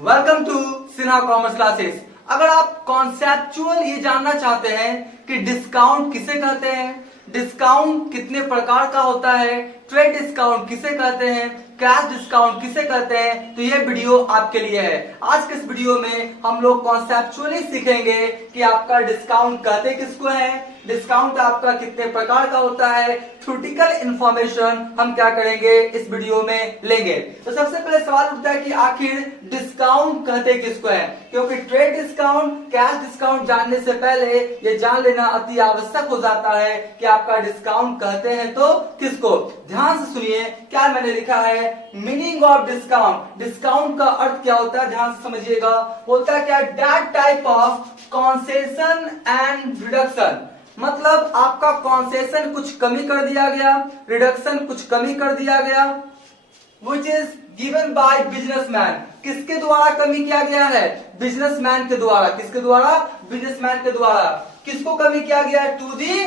Welcome to Sinha commerce classes. अगर आप conceptual ये जानना चाहते हैं कि डिस्काउंट किसे कहते हैं, डिस्काउंट कितने प्रकार का होता है, ट्रेड डिस्काउंट किसे कहते हैं, कैश डिस्काउंट किसे कहते हैं, तो ये वीडियो आपके लिए है। आज के इस वीडियो में हम लोग कॉन्सेप्चुअली सीखेंगे कि आपका डिस्काउंट कहते किसको है, डिस्काउंट आपका कितने प्रकार का होता है, थ्योरेटिकल इंफॉर्मेशन हम क्या करेंगे इस वीडियो में लेंगे। तो सबसे पहले सवाल उठता है कि आखिर डिस्काउंट कहते किसको है, क्योंकि ट्रेड डिस्काउंट, कैश डिस्काउंट जानने से पहले ये जान लेना अति आवश्यक हो जाता है कि आपका डिस्काउंट कहते हैं तो किसको। ध्यान से सुनिए क्या मैंने लिखा है, मीनिंग ऑफ डिस्काउंट। डिस्काउंट का अर्थ क्या होता है, ध्यान से समझिएगा। बोलता है क्या, that type of concession and reduction, मतलब आपका कॉन्सेशन कुछ कमी कर दिया गया, रिडक्शन कुछ कमी कर दिया गया, विच इज गिवन बाय बिजनेसमैन। किसके द्वारा कमी किया गया है, बिजनेसमैन के द्वारा। किसके द्वारा, बिजनेसमैन के द्वारा। किसको कमी किया गया है, to the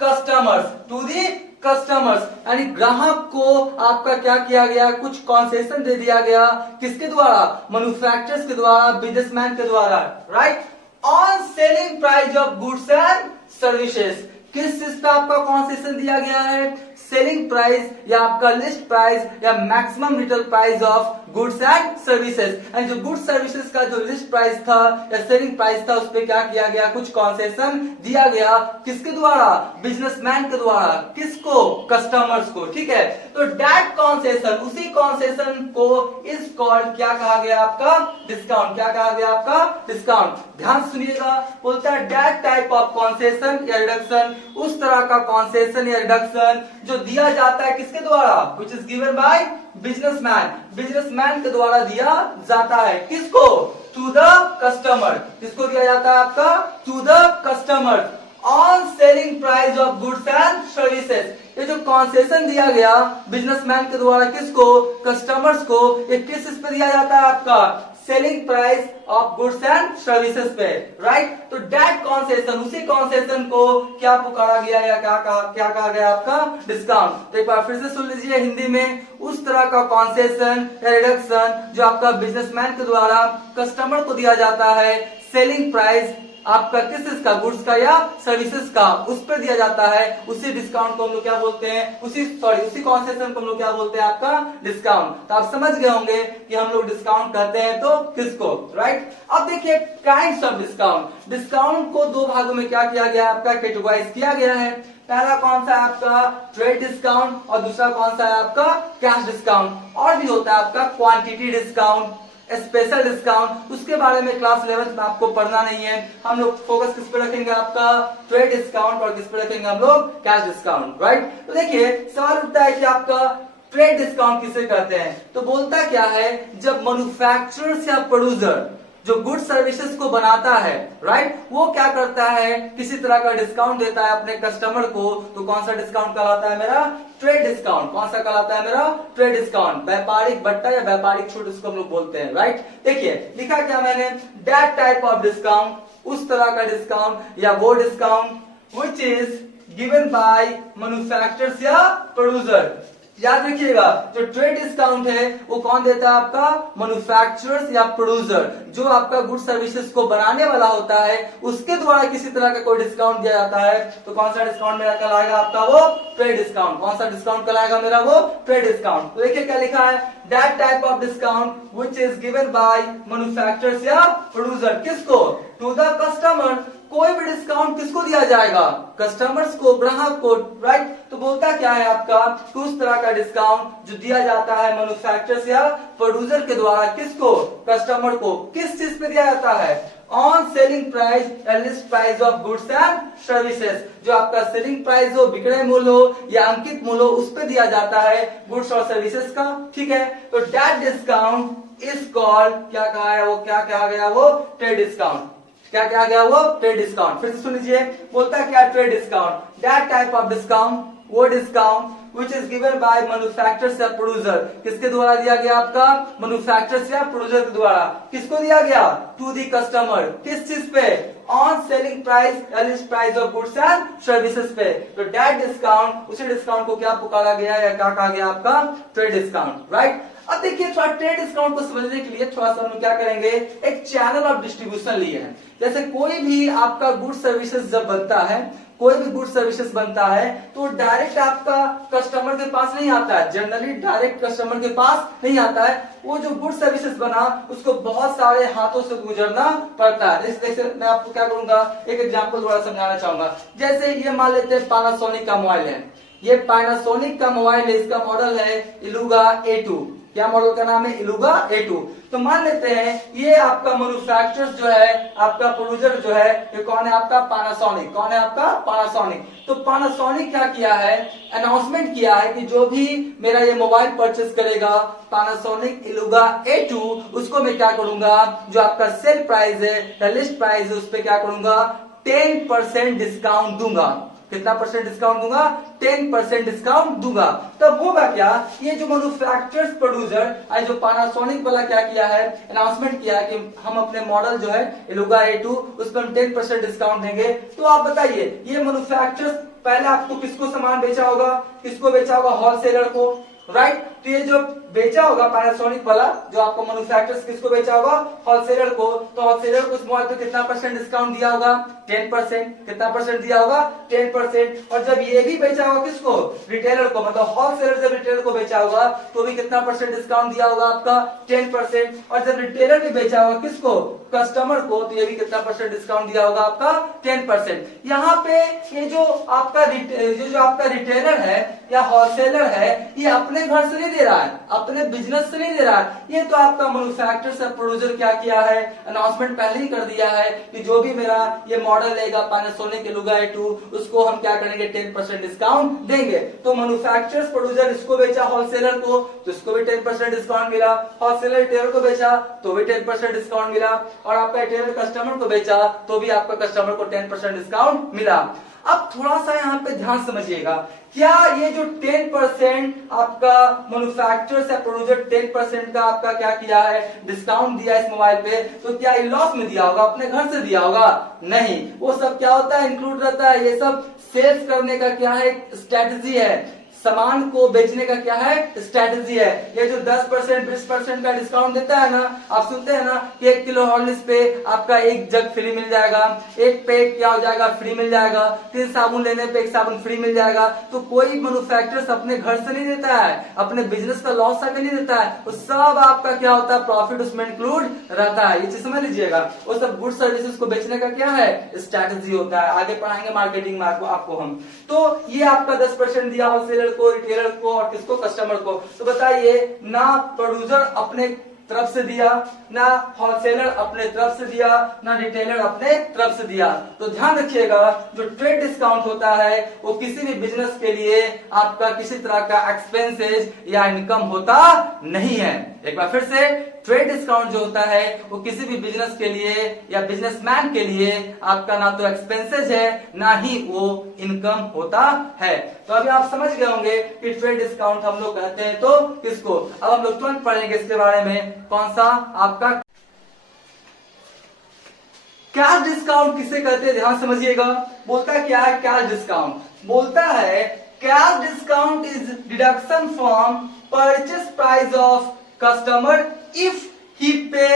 customers, to the customers, यानी ग्राहक को आपका क्या किया गया, कुछ कॉन्सेशन दे दिया गया। किसके द्वारा, मैन्युफैक्चरर्स के द्वारा, बिजनेसमैन के द्वारा, right. On selling price of goods and services, किस चीज का आपका कॉन्सेशन दिया गया है, सेलिंग प्राइस या आपका लिस्ट प्राइस या maximum retail price of goods and services. And जो गुड्स सर्विसेज का जो लिस्ट प्राइस था या सेलिंग प्राइस था उस पर क्या किया गया, कुछ कॉन्सेशन दिया गया। किसके द्वारा, बिजनेसमैन के द्वारा। किसको, कस्टमर्स को, ठीक है। तो दैट कॉन्सेशन, उसी कॉन्सेशन को इज कॉल्ड क्या कहा गया, आपका डिस्काउंट। क्या कहा गया, आपका डिस्काउंट। ध्यान सुनिएगा, बोलता है दैट टाइप ऑफ कॉन्सेशन या रिडक्शन, उस तरह का कॉन्सेशन या रिडक्शन जो दिया जाता है किसके द्वारा, विच is given bye businessman, businessman के द्वारा दिया जाता है। किसको, टू द कस्टमर। किसको दिया जाता है, आपका to the customer on selling price of goods and services. ये जो कॉन्सेशन दिया गया बिजनेसमैन के द्वारा किसको, कस्टमर्स को, ये किस पे दिया जाता है, आपका selling price of goods and services पे, राइट। तो दैट कॉन्सेशन, उसी कॉन्सेशन को क्या पुकारा गया या क्या कहा गया, आपका डिस्काउंट। तो एक बार फिर से सुन लीजिए हिंदी में, उस तरह का कॉन्सेशन या रिडक्शन जो आपका बिजनेसमैन के द्वारा कस्टमर को दिया जाता है, सेलिंग प्राइस आपका किस का, गुड्स का या सर्विसेज का, उस पर दिया जाता है, उसी डिस्काउंट को हम लोग क्या बोलते हैं, उसी कॉन्सेशन को हम लोग क्या बोलते हैं, आपका डिस्काउंट। तो आप समझ गए होंगे कि हम लोग डिस्काउंट कहते हैं तो किसको, राइट। अब देखिए काइंड्स ऑफ डिस्काउंट। डिस्काउंट को दो भागों में क्या किया गया, आपका कैटेगराइज किया गया है। पहला कौन सा है, आपका ट्रेड डिस्काउंट, और दूसरा कौन सा है, आपका कैश डिस्काउंट। और भी होता है आपका क्वांटिटी डिस्काउंट, स्पेशल डिस्काउंट। उसके बारे में क्लास 11 में आपको पढ़ना नहीं है। हम लोग फोकस किस पे रखेंगे, आपका ट्रेड डिस्काउंट, और किस पे रखेंगे हम लोग, कैश डिस्काउंट, राइट। तो देखिए सवाल उठता है कि आपका ट्रेड डिस्काउंट किसे कहते हैं। तो बोलता क्या है, जब मैन्युफैक्चरर्स या प्रोड्यूसर जो गुड सर्विसेज को बनाता है, राइट, वो क्या करता है, किसी तरह का डिस्काउंट देता है अपने कस्टमर को, तो कौन सा डिस्काउंट कहलाता है, मेरा ट्रेड डिस्काउंट। कौन सा कहलाता है, मेरा ट्रेड डिस्काउंट। व्यापारिक बट्टा या व्यापारिक छूट इसको हम लोग बोलते हैं, राइट। देखिए लिखा क्या मैंने, दैट टाइप ऑफ डिस्काउंट, उस तरह का डिस्काउंट या वो discount which is given by manufacturers या प्रोड्यूसर। याद रखिएगा, जो ट्रेड डिस्काउंट है वो कौन देता है, आपका मैन्युफैक्चरर्स या प्रोड्यूसर। जो आपका गुड सर्विसेज को बनाने वाला होता है उसके द्वारा किसी तरह का कोई डिस्काउंट दिया जाता है, तो कौन सा डिस्काउंट मेरा कहलाएगा, आपका वो ट्रेड डिस्काउंट। कौन सा डिस्काउंट कहलाएगा, मेरा वो ट्रेड डिस्काउंट। तो देखिए क्या लिखा है, that type of discount which is given by manufacturers या प्रोड्यूसर। किसको, टू द कस्टमर। कोई भी डिस्काउंट किसको दिया जाएगा, कस्टमर्स को, ग्राहक को, राइट। तो बोलता क्या है आपका, उस तरह का डिस्काउंट जो दिया जाता है मैन्युफैक्चरर्स या प्रोड्यूसर के द्वारा, किसको, कस्टमर को। किस चीज पे दिया जाता है, ऑन सेलिंग प्राइस या list price of goods and services. जो आपका सेलिंग प्राइस हो, विक्रय मूल्य हो या अंकित मूल्य हो, उस पे दिया जाता है गुड्स और सर्विसेज का, ठीक है। तो दैट डिस्काउंट इज कॉल्ड, क्या कहा है वो, क्या कहा गया, वो ट्रेड डिस्काउंट। क्या कहा गया, वो ट्रेड डिस्काउंट। फिर से सुन लीजिए, बोलता है क्या, trade discount, that type of discount, वो discount which is given by manufacturers या प्रोड्यूसर। किसके द्वारा दिया गया, आपका मैन्युफैक्चरर्स या प्रोड्यूसर के द्वारा। किसको दिया गया, टू दी कस्टमर। किस चीज पे, ऑन सेलिंग प्राइस या list price of goods and services पे। तो दैट डिस्काउंट, उसी डिस्काउंट को क्या पुकारा गया या क्या कहा गया, आपका ट्रेड डिस्काउंट, राइट। अब देखिए थोड़ा ट्रेड डिस्काउंट को समझने के लिए थोड़ा सा हम क्या करेंगे, एक चैनल ऑफ डिस्ट्रीब्यूशन लिए हैं। जैसे कोई भी आपका गुड सर्विसेज जब बनता है, कोई भी गुड सर्विसेज बनता है तो डायरेक्ट आपका कस्टमर के पास नहीं आता है, जनरली डायरेक्ट कस्टमर के पास नहीं आता है। वो जो गुड सर्विसेज बना उसको बहुत सारे हाथों से गुजरना पड़ता है। जैसे मैं आपको क्या करूंगा, एक एग्जांपल थोड़ा समझाना चाहूंगा। जैसे ये मान लेते हैं पैनासोनिक का मोबाइल है, ये पैनासोनिक का मोबाइल है, इसका मॉडल है इलुगा A2। क्या मॉडल का नाम है? इलुगा A2। तो मान लेते हैं ये आपका मैन्युफैक्चरर जो है, आपका प्रोड्यूसर जो है, ये कौन है? आपका पैनासोनिक। कौन है आपका? पैनासोनिक। तो पैनासोनिक क्या किया है, अनाउंसमेंट किया है कि जो भी मेरा ये मोबाइल परचेस करेगा पैनासोनिक इलुगा A2, उसको मैं क्या करूंगा, जो आपका सेल प्राइस है या लिस्ट प्राइस है उस पर क्या करूंगा, 10% डिस्काउंट दूंगा। कितना परसेंट डिस्काउंट दूंगा? 10% डिस्काउंट दूंगा। तब होगा क्या, ये जो मैन्युफैक्चरर्स प्रोड्यूसर जो पैनासोनिक वाला क्या किया है, अनाउंसमेंट किया कि हम अपने मॉडल जो है इलुगा A2 उस पर हम 10% डिस्काउंट देंगे। तो आप बताइए ये मैन्युफैक्चरर्स पहले आपको किसको सामान बेचा होगा? किसको बेचा होगा? होलसेलर को, राइट। तो ये जो बेचा होगा पैनासोनिक वाला, जो आपको मैन्युफैक्चरर्स किसको बेचा होगा? होलसेलर को। तो होलसेलर को उस मोबाइल पे कितना परसेंट डिस्काउंट दिया होगा? 10%। कितना परसेंट दिया होगा? 10%। और जब ये भी बेचा होगा किसको? रिटेलर को। मतलब होलसेलर जब रिटेलर को बेचा होगा तो भी कितना परसेंट डिस्काउंट दिया होगा आपका? 10%। और जब रिटेलर भी बेचा होगा किसको? कस्टमर को, तो ये भी कितना परसेंट डिस्काउंट दिया होगा आपका? 10%। यहाँ पे ये जो आपका रिटेलर है या होलसेलर है, ये अपने घर से नहीं दे रहा है, अपने बिजनेस से नहीं दे रहा है, ये तो आपका मैन्युफैक्चरर से प्रोड्यूसर क्या किया है, अनाउंसमेंट पहले ही कर दिया है कि जो भी मेरा ये मॉडल लेगा पैनासोनिक इलुगा A2 उसको हम क्या करेंगे, 10% डिस्काउंट देंगे। तो मैन्युफैक्चरर्स प्रोड्यूसर इसको बेचा होलसेलर को तो इसको भी 10% डिस्काउंट मिला, होलसेलर रिटेलर को बेचा तो भी 10% डिस्काउंट मिला, और आपका रिटेलर कस्टमर को बेचा तो भी आपका कस्टमर को 10% डिस्काउंट मिला। अब थोड़ा सा यहाँ पे ध्यान समझिएगा, क्या ये जो 10% आपका मैन्युफैक्चरर या प्रोड्यूसर 10% का आपका क्या किया है, डिस्काउंट दिया इस मोबाइल पे, तो क्या ये लॉस में दिया होगा, अपने घर से दिया होगा? नहीं, वो सब क्या होता है, इंक्लूड रहता है। ये सब सेल्स करने का क्या है, स्ट्रेटजी है, सामान को बेचने का क्या है, स्ट्रेटजी है। ये जो 10% 20% का डिस्काउंट देता है ना, आप सुनते हैं ना कि 1 किलो हॉर्लिक्स पे आपका 1 जग फ्री मिल जाएगा, 1 पैक क्या हो जाएगा, फ्री मिल जाएगा, 3 साबुन लेने पे 1 साबुन फ्री मिल जाएगा। तो कोई मैन्युफैक्चरर अपने घर से नहीं देता है, अपने बिजनेस का लॉस आके नहीं देता है, वो सब आपका क्या होता है, प्रॉफिट उसमें इंक्लूड रहता है। ये चीज समझ लीजिएगा। वो सब गुड सर्विसेज को बेचने का क्या है, स्ट्रेटजी होता है। आगे पढ़ाएंगे मार्केटिंग में आपको हम। तो ये आपका 10% दिया होलसेलर को, रिटेलर को और किसको, कस्टमर को। तो बताइए, ना प्रोड्यूसर अपने तरफ से दिया, ना होलसेलर अपने तरफ से दिया, ना रिटेलर अपने तरफ से दिया। तो ध्यान रखिएगा, जो ट्रेड डिस्काउंट होता है वो किसी भी बिजनेस के लिए आपका किसी तरह का एक्सपेंसेस या इनकम होता नहीं है। एक बार फिर से, ट्रेड डिस्काउंट जो होता है वो किसी भी बिजनेस के लिए या बिजनेसमैन के लिए आपका ना तो एक्सपेंसेस है ना ही वो इनकम होता है। तो अभी आप समझ गए होंगे कि ट्रेड डिस्काउंट हम लोग कहते हैं तो किसको। अब हम लोग तुरंत पढ़ेंगे इसके बारे में, कौन सा आपका कैश डिस्काउंट किसे कहते हैं, ध्यान समझिएगा। बोलता क्या है कैश डिस्काउंट? बोलता है cash discount is deduction from purchase price of customer if he पे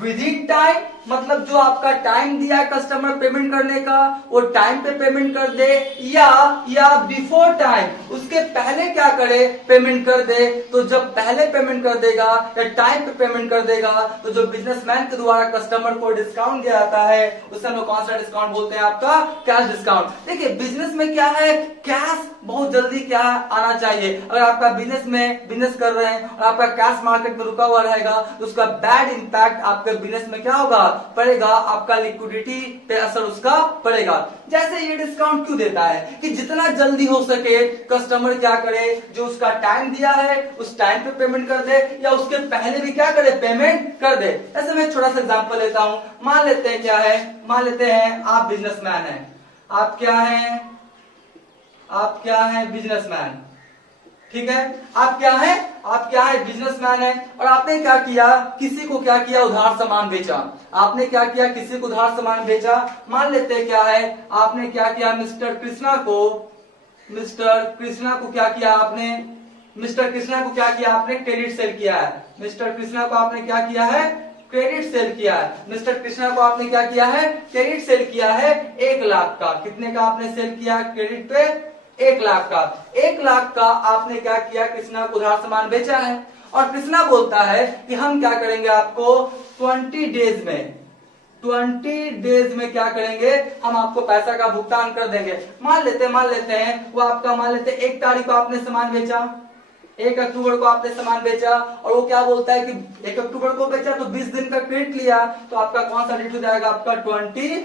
विद इन टाइम। मतलब जो आपका टाइम दिया है कस्टमर पेमेंट करने का, वो टाइम पे पेमेंट कर दे, या बिफोर टाइम, उसके पहले क्या करे, पेमेंट कर दे। तो जब पहले पेमेंट कर देगा या टाइम पे पेमेंट कर देगा तो जो बिजनेसमैन के द्वारा कस्टमर को डिस्काउंट दिया जाता है उसे हम लोग कौन सा डिस्काउंट बोलते हैं, आपका कैश डिस्काउंट। देखिए बिजनेस में क्या है, कैश बहुत जल्दी क्या आना चाहिए। अगर आपका बिजनेस कर रहे हैं और आपका कैश मार्केट में रुका हुआ रहेगा तो उसका बैड इंपैक्ट आपके बिजनेस में क्या होगा, पड़ेगा, आपका लिक्विडिटी पे असर उसका पड़ेगा। जैसे ये डिस्काउंट क्यों देता है कि जितना जल्दी हो सके कस्टमर क्या करे, जो उसका टाइम दिया है उस टाइम पे पेमेंट कर दे या उसके पहले भी क्या करे, पेमेंट कर दे। ऐसे मैं छोटा सा एग्जांपल लेता हूं। मान लेते हैं क्या है, मान लेते हैं आप बिजनेसमैन हैं, आप क्या हैं बिजनेसमैन, ठीक है। आप क्या है बिजनेसमैन है, और आपने क्या किया, किसी को क्या किया, उधार सामान बेचा। आपने क्या किया, किसी को उधार सामान बेचा। मान लेते हैं क्या है, आपने क्या किया, मिस्टर कृष्णा को क्या किया आपने, मिस्टर कृष्णा को क्या किया आपने, क्रेडिट सेल किया है। मिस्टर कृष्णा को आपने क्या किया है, क्रेडिट सेल किया है। मिस्टर कृष्णा को आपने क्या किया है, क्रेडिट सेल किया है 1 लाख का। कितने का आपने सेल किया क्रेडिट पे, 1 लाख का। 1 लाख का आपने क्या किया, कृष्णा को उधार सामान बेचा है। और कृष्णा बोलता है कि हम क्या करेंगे, आपको 20 डेज में क्या करेंगे, हम आपको पैसा का भुगतान कर देंगे। मान लेते हैं वो आपका, मान लेते हैं 1 तारीख को आपने सामान बेचा, 1 अक्टूबर को आपने सामान बेचा, और वो क्या बोलता है कि 1 अक्टूबर को बेचा तो 20 दिन का क्रेडिट लिया, तो आपका कौन सा डेट हो जाएगा, आपका 20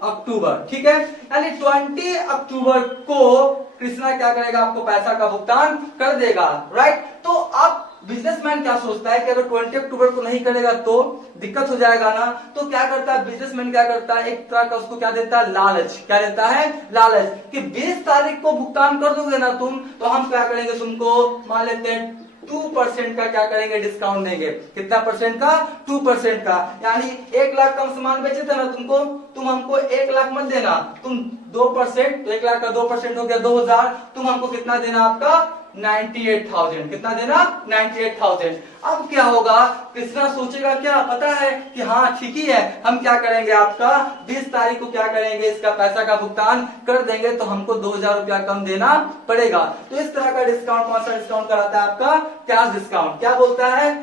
अक्टूबर। ठीक है, यानी 20 अक्टूबर को कृष्णा क्या करेगा, आपको पैसा का भुगतान कर देगा। राइट, तो अब बिजनेसमैन क्या सोचता है कि अगर 20 अक्टूबर को नहीं करेगा तो दिक्कत हो जाएगा ना, तो क्या करता है बिजनेसमैन, क्या करता है, एक तरह का उसको क्या देता है, लालच। क्या देता है, लालच, कि 20 तारीख को भुगतान कर दोगे ना तुम, तो हम क्या करेंगे, तुमको मान लेते हैं 2% का क्या करेंगे, डिस्काउंट देंगे। कितना परसेंट का, 2% का। यानी 1 लाख का हम सामान बेचे थे ना तुमको, तुम हमको 1 लाख मत देना, तुम 2%, तो 1 लाख का 2% हो गया 2000, तुम हमको कितना देना, आपका 98,000। कितना देना, 98,000। अब क्या होगा, कृष्णा सोचेगा क्या, पता है कि हाँ ठीक ही है, हम क्या करेंगे, आपका 20 तारीख को क्या करेंगे, इसका पैसा का भुगतान कर देंगे, तो हमको 2000 रुपया कम देना पड़ेगा। तो इस तरह का डिस्काउंट, कौन सा डिस्काउंट कराता है, आपका कैश डिस्काउंट। क्या बोलता है,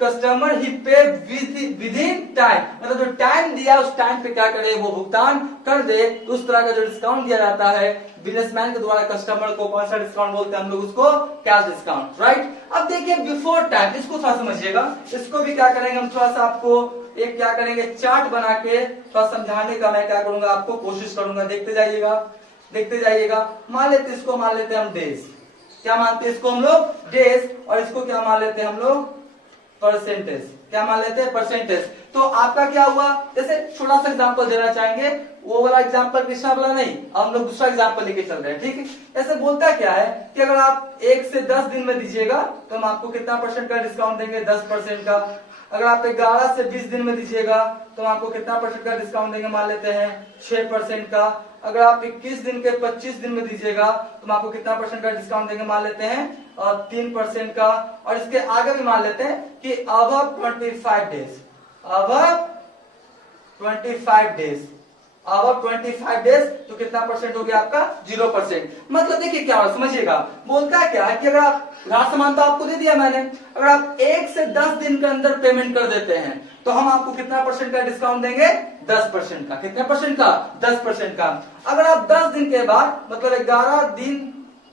कस्टमर ही पे विद इन टाइम, मतलब जो टाइम दिया उस टाइम पे क्या करे, वो भुगतान कर दे। तो उस तरह का जो डिस्काउंट दिया जाता है बिजनेसमैन के द्वारा कस्टमर को, कौन सा डिस्काउंट बोलते हैं हम लोग, उसको कैश डिस्काउंट। राइट, अब देखिए बिफोर टाइम, इसको थोड़ा समझिएगा, इसको भी क्या करेंगे हम, थोड़ा सा आपको एक क्या करेंगे, चार्ट बना के थोड़ा समझाने का मैं क्या करूंगा, आपको कोशिश करूंगा। देखते जाइएगा। मान लेते इसको, मान लेते हैं हम डेज। क्या मानते हैं इसको हम लोग, डेज, और इसको क्या मान लेते हैं हम लोग, परसेंटेज। क्या मान लेते हैं, परसेंटेज। तो आपका क्या हुआ, जैसे छोटा सा एग्जांपल देना चाहेंगे, वो वाला एग्जांपल कृष्णा वाला नहीं, हम लोग दूसरा एग्जांपल लेके चल रहे हैं। ठीक है, ऐसे बोलता क्या है कि अगर आप 1 से 10 दिन में दीजिएगा तो हम आपको कितना परसेंट का डिस्काउंट देंगे, 10% का। अगर आप 11 से 20 दिन में दीजिएगा तो हम आपको कितना परसेंट का डिस्काउंट देंगे, मान लेते हैं 6% का। अगर आप 21 दिन के 25 दिन में दीजिएगा तो हम आपको कितना परसेंट का डिस्काउंट देंगे, मान लेते हैं 3% का। और इसके आगे भी मान लेते हैं कि अब 25 डेज, अब 25 डेज तो कितना परसेंट हो गया आपका, 0%। मतलब देखिए क्या हो, समझिएगा, बोलता है क्या है कि अगर आप उधार सामान तो आपको दे दिया मैंने, अगर आप 1 से 10 दिन के अंदर पेमेंट कर देते हैं तो हम आपको कितना परसेंट का डिस्काउंट देंगे, 10% का। कितने परसेंट का, 10% का। अगर आप 10 दिन के बाद, मतलब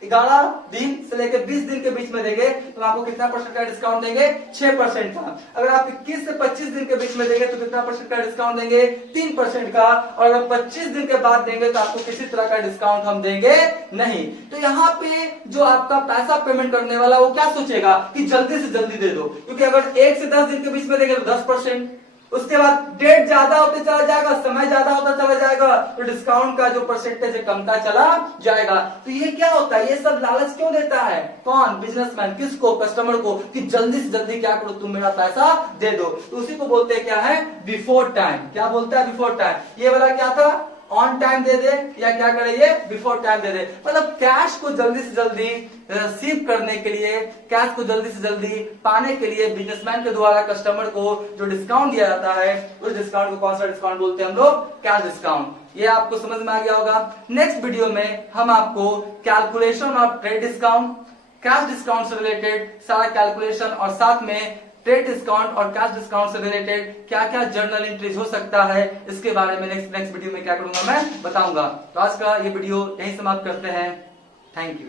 11 दिन से लेकर 20 दिन के बीच में देंगे तो आपको कितना परसेंट का डिस्काउंट देंगे, 6% का। अगर आप 21 से 25 दिन के बीच में देंगे तो कितना परसेंट का डिस्काउंट देंगे, 3% का। और अगर 25 दिन के बाद देंगे तो आपको किसी तरह का डिस्काउंट हम देंगे नहीं। तो यहाँ पे जो आपका पैसा पेमेंट करने वाला वो क्या सोचेगा कि जल्दी से जल्दी दे दो, क्योंकि अगर 1 से 10 दिन के बीच में देंगे तो 10%, उसके बाद डेट ज्यादा होते चला जाएगा, समय ज्यादा होता चला जाएगा, तो डिस्काउंट का जो परसेंटेज है कमता चला जाएगा। तो ये क्या होता है, ये सब लालच क्यों देता है, कौन, बिजनेसमैन, किसको, कस्टमर को, कि जल्दी से जल्दी क्या करो, तुम मेरा पैसा दे दो। तो उसी को बोलते हैं क्या है, बिफोर टाइम। क्या बोलता है, बिफोर टाइम। ये वाला क्या था, ऑन टाइम दे दे, या क्या करे ये, बिफोर टाइम दे दे। मतलब कैश को जल्दी से जल्दी रिसीव करने के लिए, कैश को जल्दी से जल्दी पाने के लिए बिजनेसमैन के द्वारा कस्टमर को जो डिस्काउंट दिया जाता है, उस डिस्काउंट को कौन सा डिस्काउंट बोलते हैं हम लोग, कैश डिस्काउंट। ये आपको समझ में आ गया होगा। नेक्स्ट वीडियो में हम आपको calculation of trade discount, cash discount से रिलेटेड सारा कैलकुलेशन, और साथ में ट्रेड डिस्काउंट और कैश डिस्काउंट से रिलेटेड क्या क्या जर्नल एंट्रीज हो सकता है, इसके बारे में नेक्स्ट वीडियो में क्या करूंगा, मैं बताऊंगा। तो आज का ये वीडियो यहीं समाप्त करते हैं। Thank you.